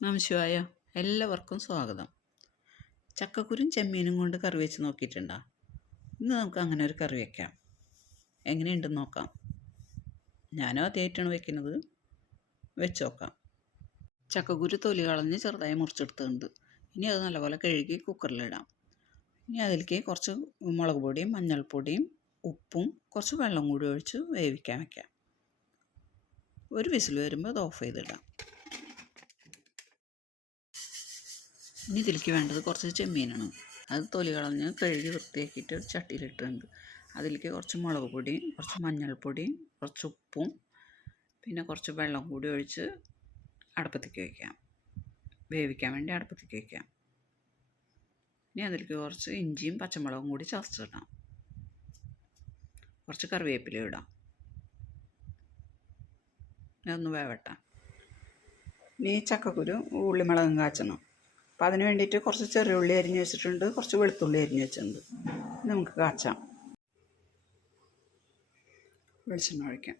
നമശിവായ എല്ലാവർക്കും സ്വാഗതം. ചക്കക്കുരും ചെമ്മീനും കൊണ്ട് കറി വെച്ച് നോക്കിയിട്ടുണ്ടോ? ഇന്ന് നമുക്ക് അങ്ങനെ ഒരു കറി വയ്ക്കാം എങ്ങനെയുണ്ടെന്ന് നോക്കാം. ഞാനും ആദ്യമായിട്ടാണ് വെക്കുന്നത്. വെച്ച് നോക്കാം. ചക്കക്കുരു തൊലി കളഞ്ഞ് ചെറുതായി മുറിച്ചെടുത്തിട്ടുണ്ട്. ഇനി അത് നല്ലപോലെ കഴുകി കുക്കറിലിടാം ഇനി അതിലേക്ക് കുറച്ച് മുളക് പൊടിയും മഞ്ഞൾപ്പൊടിയും ഉപ്പും കുറച്ച് വെള്ളം കൂടി ഒഴിച്ച് വേവിക്കാൻ വയ്ക്കാം ഒരു വിസിൽ വരുമ്പോൾ അത് ഓഫ് ചെയ്തിടാം ഇനി ഇതിലേക്ക് വേണ്ടത് കുറച്ച് ചെമ്മീനാണ്. അത് തൊലി കളഞ്ഞ് കഴുകി വൃത്തിയാക്കിയിട്ട് ഒരു ചട്ടിയിലിട്ടുണ്ട് അതിലേക്ക് കുറച്ച് മുളക് പൊടി കുറച്ച് മഞ്ഞൾപ്പൊടി കുറച്ച് ഉപ്പും പിന്നെ കുറച്ച് വെള്ളം കൂടി ഒഴിച്ച് അടുപ്പത്തേക്ക് വയ്ക്കാം വേവിക്കാൻ വേണ്ടി അടുപ്പത്തേക്ക് വയ്ക്കാം ഇനി അതിലേക്ക് കുറച്ച് ഇഞ്ചിയും പച്ചമുളകും കൂടി ചതച്ചിടാം. കുറച്ച് കറിവേപ്പില ഇടാം. ഇതൊന്ന് വേവട്ടെ. ഇനി ചക്കക്കുരു ഉള്ളിമുളകും കാച്ചണം. അപ്പോൾ അതിന് വേണ്ടിയിട്ട് കുറച്ച് ചെറിയ ഉള്ളി അരിഞ്ഞ് വെച്ചിട്ടുണ്ട് കുറച്ച് വെളുത്തുള്ളി അരിഞ്ഞ് വെച്ചിട്ടുണ്ട്. നമുക്ക് കാച്ചാം. വെളിച്ചെണ്ണ ഒഴിക്കാം.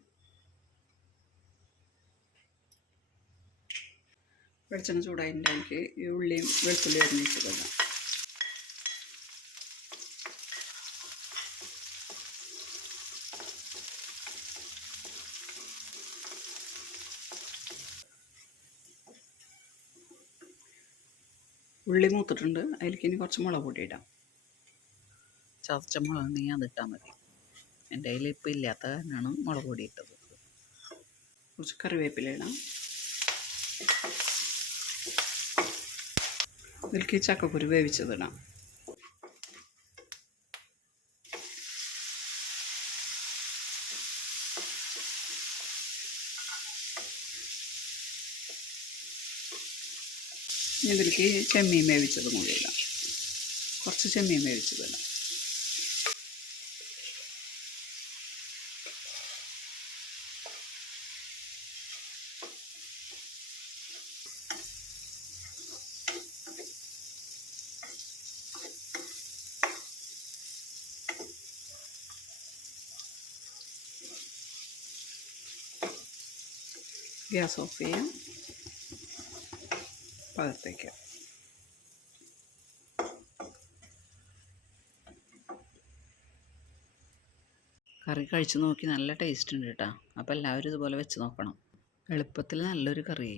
വെളിച്ചെണ്ണ ചൂടായിട്ടുണ്ടെങ്കിൽ ഈ ഉള്ളിയും വെളുത്തുള്ളി അരിഞ്ഞ് വെച്ചിട്ടില്ല ഉള്ളി മൂത്തിട്ടുണ്ട്. അതിലേക്ക് ഇനി കുറച്ച് മുളക് പൊടി ഇടാം. ചതച്ച മുളക് ഉണ്ടെങ്കിൽ അതിട്ടാൽ മതി. എന്റെ കയ്യിൽ ഇപ്പം ഇല്ലാത്ത കാരണമാണ് മുളക് പൊടി ഇട്ടത്. കുറച്ച് കറിവേപ്പില ഇടാം. ഇതിലേക്ക് ചക്കക്കുരു വേവിച്ചതിടാം ഇതിലേക്ക് ചെമ്മീൻ വേവിച്ചതും കൂടി ഇടാം. കുറച്ച് ചെമ്മീൻ വേവിച്ചത് ഇടാം. ഗ്യാസ് ഓഫ് ചെയ്യാം. പകർത്തേക്കാം കറി കഴിച്ച് നോക്കി നല്ല ടേസ്റ്റ് ഉണ്ട് കേട്ടോ. അപ്പോൾ എല്ലാവരും ഇതുപോലെ വെച്ച് നോക്കണം. എളുപ്പത്തിൽ നല്ലൊരു കറി